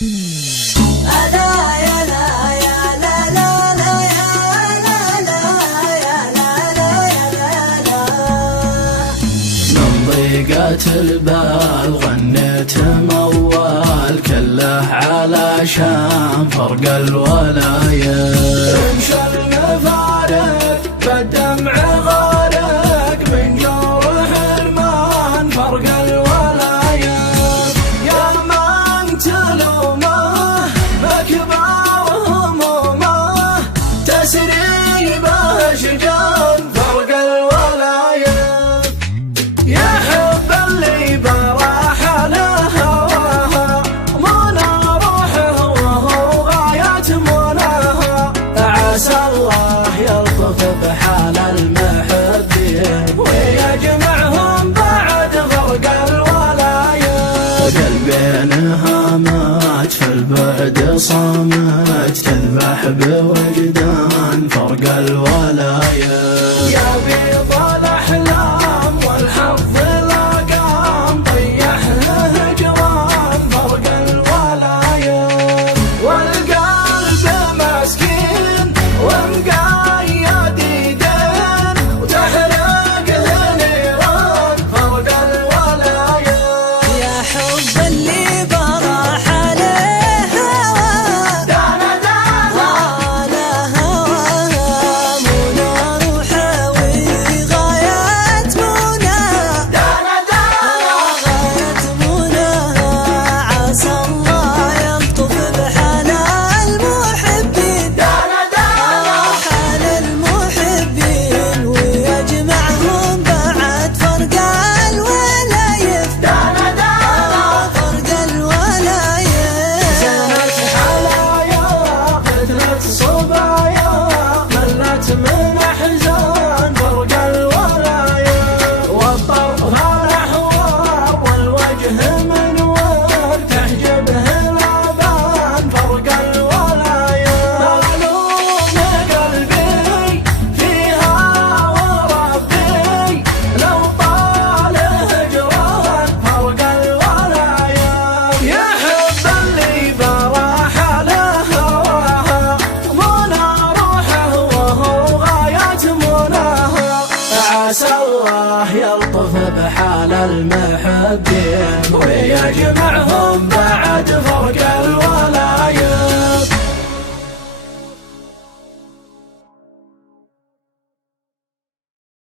ضيقة البال غنيت موال كله علشان فرق الولايات. رمش المفارق بالدمع غارق من جور حرمان فرق الولايات. يا من تلومه بكبار همومه تسري باشجان فرق الولايات. يا حب اللي براح لهواها منى روحه وهو غاية مناها. عسى الله يلطف بحال المحبين ويجمعهم بعد فرق الولايات. قلبينها مات في البعد صامت تذبح بوجدان فرق الولايات. يا بيض الأحلام والحظ الأقام طيح هجران فرق الولايات. والقلب مسكين ومقيد يدين وتحرقه نيران فرق الولايات. يا حب اللي براح عليه هواه دانا دانا على هواها منى روحه وغاية مناها. دانا دانا غاية مناها. عسى الله يلطف بحال المحبين دانا دانا حال المحبين ويجمعهم بعد فرق الولايات. دانا دانا فرق الولايات. سنة حلايا قتلت صبايا ملت من أحزان فرق الولايات. والطرف الأحوار والوجه منور تحجبه الأبان فرق الولايات. معلوم قلبي فيها وربي لو طال هجران فرق الولايات. يا حب اللي براح لهواها منى روحه وهو غاية مناها. عسى الله يلطف بحال المحبين ويجمع